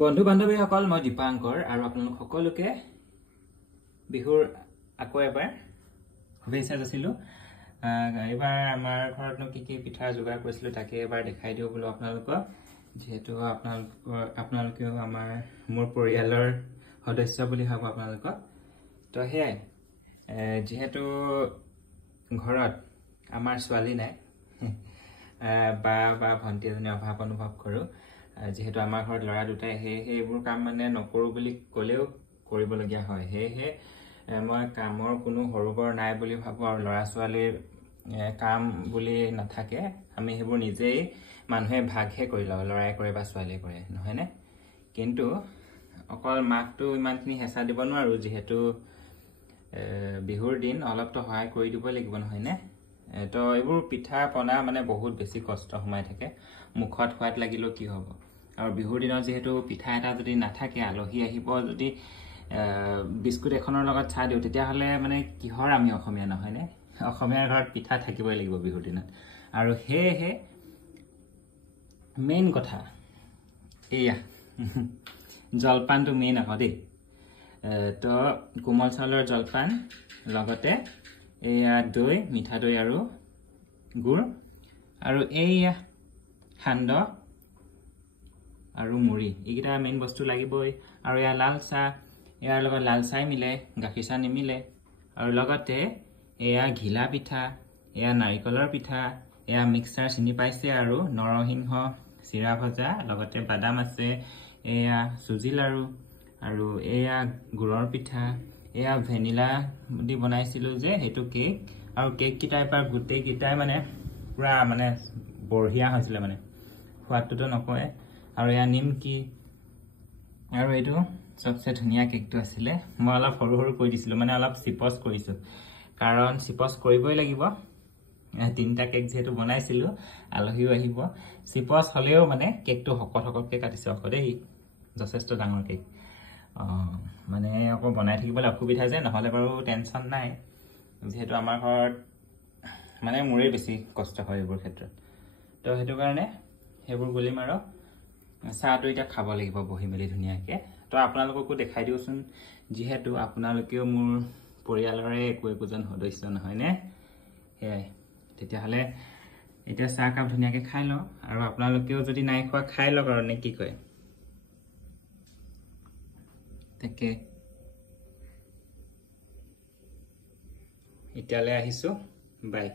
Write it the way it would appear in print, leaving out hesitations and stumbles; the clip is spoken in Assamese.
বন্ধু বান্ধৱীসকল মই দীপাংকৰ আৰু আপোনালোক সকলোকে বিহুৰ আকৌ এবাৰ শুভেচ্ছা যাচিলো। এবাৰ আমাৰ ঘৰতনো কি পিঠা যোগাৰ কৰিছিলো তাকে এবাৰ দেখাই দিও বুলো আপোনালোকক, যেহেতু আপোনালোকেও মোৰ পৰিয়ালৰ সদস্য বুলি ভাবো আপোনালোকক। তো হেয়াই, যেহেতু ঘৰত আমাৰ ছোৱালী নাই বা ভণ্টি এজনী অভাৱ অনুভৱ কৰো, যেহেতু আমাৰ ঘৰত লৰা দুটাই, সেইবোৰ কাম মানে নকৰো বুলি কলেও কৰিবলগীয়া হয়। সেয়েহে মই কামৰ কোনো সৰুবৰ নাই বুলি ভাবো, আৰু লৰা ছোৱালীৰ কাম বুলি নাথাকে। আমি সেইবোৰ নিজেই মানুহে ভাগহে কৰি লওঁ, লৰাই কৰে বা ছোৱালীয়ে কৰে, নহয়নে? কিন্তু অকল মাকটো ইমানখিনি হেঁচা দিব নোৱাৰো, যিহেতু বিহুৰ দিন অলপতো সহায় কৰি দিব লাগিব, নহয়নে? তো এইবোৰ পিঠা পনা মানে বহুত বেছি কষ্ট সোমাই থাকে, মুখত সোৱাদ লাগিলেও কি হ'ব। আৰু বিহুৰ দিনত যেহেতু পিঠা এটা যদি নাথাকে, আলহী আহিব যদি বিস্কুট এখনৰ লগত চাহ দিওঁ, তেতিয়াহ'লে মানে কিহৰ আমি অসমীয়া, নহয়নে? অসমীয়াৰ ঘৰত পিঠা থাকিবই লাগিব বিহুৰ দিনত। আৰু সেয়েহে মেইন কথা এয়া জলপানটো মেইন আকৌ দেই। তো কোমল চাউলৰ জলপান, লগতে এয়া দৈ, মিঠা দৈ আৰু গুড়, আৰু এইয়া সান্দহ আৰু মুড়ি, এইকেইটা মেইন বস্তু লাগিবই। আৰু এয়া লাল চাহ, ইয়াৰ লগত লাল চাহ মিলে, গাখীৰ চাহ নিমিলে। আৰু লগতে এয়া ঘিলা পিঠা, এয়া নাৰিকলৰ পিঠা, এয়া মিক্সাৰ চিনি পাইছে, আৰু নৰসিংহ চিৰা ভজা, লগতে বাদাম আছে, এয়া চুজি লাৰু, আৰু এয়া গুড়ৰ পিঠা, এয়া ভেনিলা দি বনাইছিলো যে সেইটো কেক। আৰু কেক কেইটা এবাৰ গোটেই কেইটাই মানে পুৰা মানে বঢ়িয়া হৈছিলে, মানে সোৱাদটোতো নকয়। আৰু এয়া নিমকি, আৰু এইটো চবচে ধুনীয়া কেকটো আছিলে। মই অলপ সৰু সৰু কৈ দিছিলো, মানে অলপ চিপচ কৰিছো, কাৰণ চিপচ কৰিবই লাগিব। 3টা কেক যিহেতু বনাইছিলো, আলহীও আহিব। চিপচ হলেও মানে কেকটো শকতকে কাটিছে আকৌ দেই, যথেষ্ট ডাঙৰ কেক। মানে আকৌ বনাই থাকিবলৈ অসুবিধা যে, নহলে বাৰু টেনচন নাই, যিহেতু আমাৰ ঘৰত মানে মোৰেই বেছি কষ্ট হয় এইবোৰ ক্ষেত্ৰত। তো সেইটো কাৰণে সেইবোৰ গলিম, আৰু চাহটো এতিয়া খাব লাগিব বহি মেলি ধুনীয়াকে। তো আপোনালোককো দেখাই দিওঁচোন, যিহেতু আপোনালোকেও মোৰ পৰিয়ালৰে একোজন সদস্য, নহয়নে? সেয়াই, তেতিয়াহ'লে এতিয়া চাহ কাপ ধুনীয়াকে খাই লওঁ, আৰু আপোনালোকেও যদি নাই খোৱা খাই লওক, আৰু নে কি কয়? তাকে এতিয়ালৈ আহিছো, বাই।